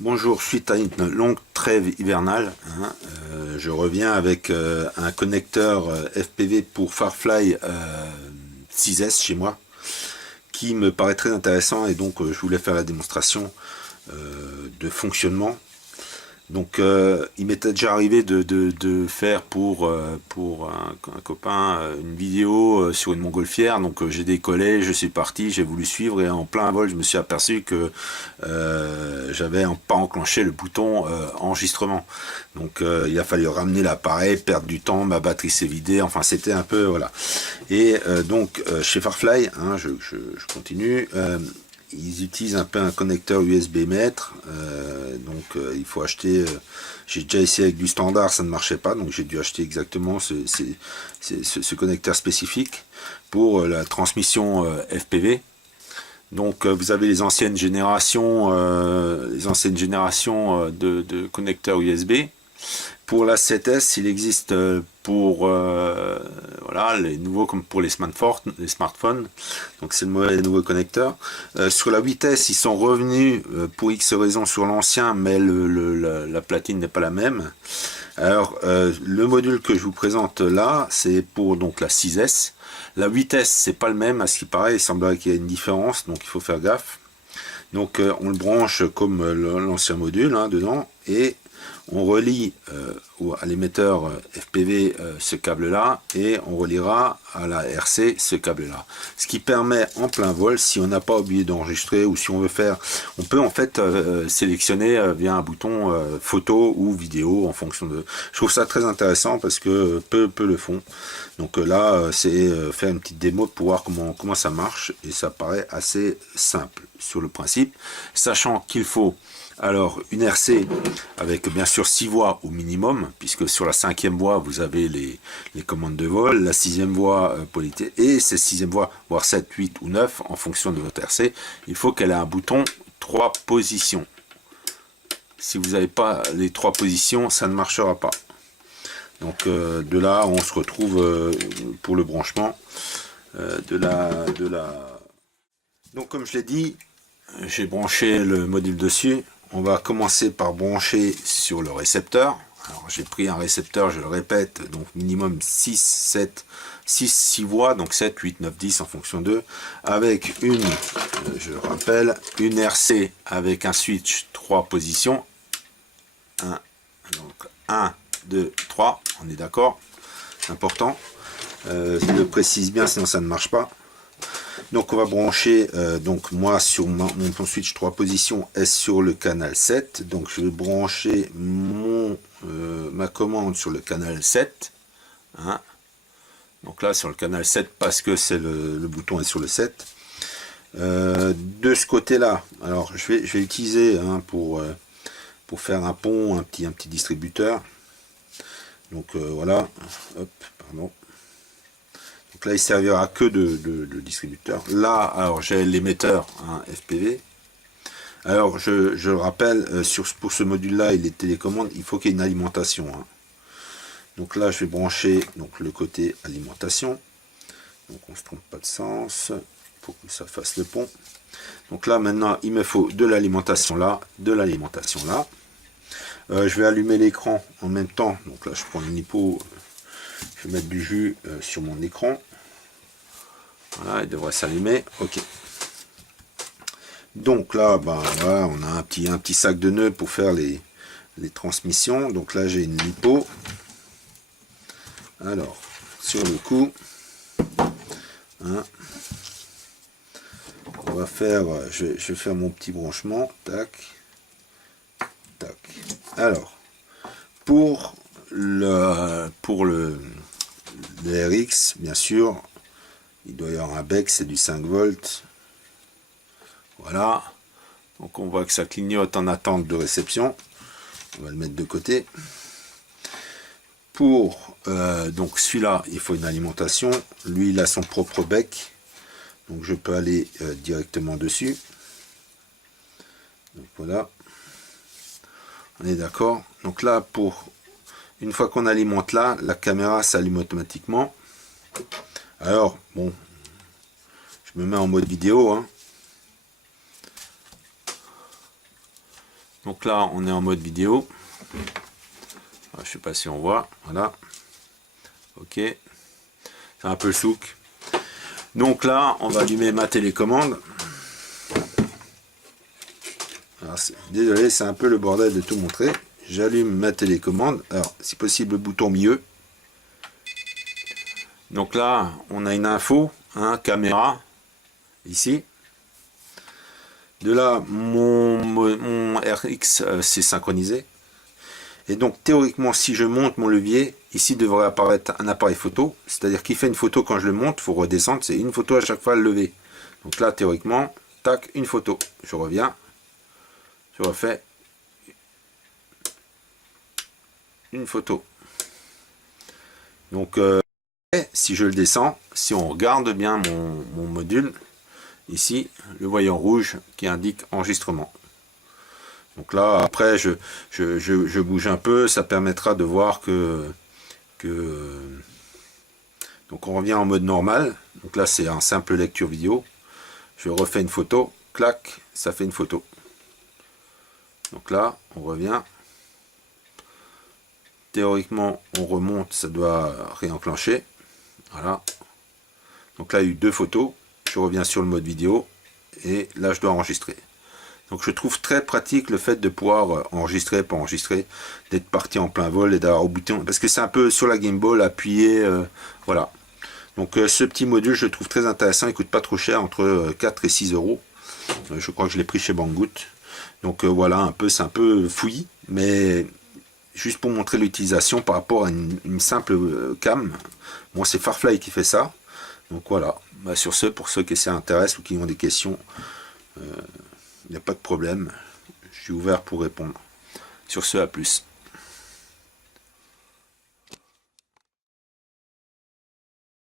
Bonjour, suite à une longue trêve hivernale, je reviens avec un connecteur FPV pour Firefly 6S chez moi, qui me paraît très intéressant et donc je voulais faire la démonstration de fonctionnement. Donc il m'était déjà arrivé de faire pour un copain une vidéo sur une montgolfière. Donc j'ai décollé, je suis parti, j'ai voulu suivre et en plein vol je me suis aperçu que j'avais pas enclenché le bouton enregistrement. Donc il a fallu ramener l'appareil, perdre du temps, ma batterie s'est vidée, enfin c'était un peu voilà. Et donc chez Firefly, je continue. Ils utilisent un peu un connecteur USB maître, il faut acheter. J'ai déjà essayé avec du standard, ça ne marchait pas, donc j'ai dû acheter exactement ce connecteur spécifique pour la transmission FPV. Donc vous avez les anciennes générations de connecteurs USB. Pour la 7S, il existe pour voilà, les nouveaux comme pour les smartphones. Donc c'est le nouveau connecteur. Sur la vitesse, ils sont revenus pour X raisons sur l'ancien, mais la platine n'est pas la même. Alors le module que je vous présente là, c'est pour donc la 6S. La vitesse, c'est pas le même, à ce qui paraît, il semblerait qu'il y ait une différence, donc il faut faire gaffe. Donc on le branche comme l'ancien module dedans et on relie à l'émetteur FPV ce câble là et on reliera à la RC ce câble là, ce qui permet en plein vol, si on n'a pas oublié d'enregistrer ou si on veut faire, on peut en fait sélectionner via un bouton photo ou vidéo en fonction de. Je trouve ça très intéressant parce que peu le font. Donc là c'est faire une petite démo pour voir comment ça marche et ça paraît assez simple sur le principe, sachant qu'il faut alors une RC avec bien sûr 6 voies au minimum, puisque sur la 5e voie vous avez les commandes de vol, la 6e voie polité, et ces 6e voies, voire 7, 8 ou 9 en fonction de votre RC, il faut qu'elle ait un bouton 3 positions. Si vous n'avez pas les 3 positions, ça ne marchera pas. Donc de là on se retrouve pour le branchement Donc comme je l'ai dit, j'ai branché le module dessus. On va commencer par brancher sur le récepteur. Alors j'ai pris un récepteur, je le répète, donc minimum 6 voies, donc 7, 8, 9, 10 en fonction d'eux, avec je rappelle, une RC avec un switch 3 positions. 1, 2, 3, on est d'accord, c'est important. Je le précise bien, sinon ça ne marche pas. Donc on va brancher, donc moi sur mon switch 3 positions est sur le canal 7, donc je vais brancher ma commande sur le canal 7, donc là sur le canal 7 parce que c'est le bouton est sur le 7. De ce côté là, alors je vais utiliser pour faire un pont, un petit distributeur, donc voilà, hop, pardon. Donc là, il servira que de distributeur. Là, alors j'ai l'émetteur FPV. Alors, je rappelle, pour ce module-là et les télécommandes, il faut qu'il y ait une alimentation. Donc là, je vais brancher donc, le côté alimentation. Donc on ne se trompe pas de sens. Il faut que ça fasse le pont. Donc là, maintenant, il me faut de l'alimentation là, de l'alimentation là. Je vais allumer l'écran en même temps. Donc là, je prends une lipo. Je vais mettre du jus sur mon écran. Voilà, il devrait s'allumer. Ok. Donc là, voilà, on a un petit sac de nœuds pour faire les transmissions. Donc là, j'ai une lipo. Alors, sur le coup, on va faire, je vais faire mon petit branchement. Tac, tac. Alors, pour le RX, bien sûr, il doit y avoir un bec, c'est du 5 volts. Voilà. Donc on voit que ça clignote en attente de réception. On va le mettre de côté. Pour donc celui-là, il faut une alimentation. Lui, il a son propre bec. Donc je peux aller directement dessus. Donc voilà. On est d'accord. Donc là, une fois qu'on alimente là, la caméra s'allume automatiquement. Alors, bon, je me mets en mode vidéo. Donc là, on est en mode vidéo. Je sais pas si on voit. Voilà. Ok. C'est un peu souk. Donc là, on va allumer ma télécommande. Alors, désolé, c'est un peu le bordel de tout montrer. J'allume ma télécommande. Alors, si possible, le bouton milieu. Donc là, on a une info, hein, caméra, ici. De là, mon RX s'est synchronisé. Et donc, théoriquement, si je monte mon levier, ici devrait apparaître un appareil photo. C'est-à-dire qu'il fait une photo quand je le monte, il faut redescendre. C'est une photo à chaque fois le lever. Donc là, théoriquement, tac, une photo. Je reviens. Je refais une photo. Donc, si je le descends, si on regarde bien mon module, ici, le voyant rouge qui indique enregistrement. Donc là, après, je bouge un peu, ça permettra de voir que donc on revient en mode normal. Donc là, c'est un simple lecture vidéo. Je refais une photo, clac, ça fait une photo. Donc là, on revient. Théoriquement, on remonte, ça doit réenclencher. Voilà. Donc là, il y a eu deux photos. Je reviens sur le mode vidéo et là, je dois enregistrer. Donc je trouve très pratique le fait de pouvoir enregistrer, pas enregistrer, d'être parti en plein vol et d'avoir au bouton, parce que c'est un peu sur la gimbal appuyé, voilà. Donc ce petit module je le trouve très intéressant, il coûte pas trop cher, entre 4 et 6 euros. Je crois que je l'ai pris chez Banggood. Donc voilà, c'est un peu fouillis, mais juste pour montrer l'utilisation par rapport à une simple cam. Bon, c'est Farfly qui fait ça. Donc voilà, bah, sur ce, pour ceux qui s'intéressent ou qui ont des questions, il n'y a pas de problème, je suis ouvert pour répondre. Sur ce, à plus.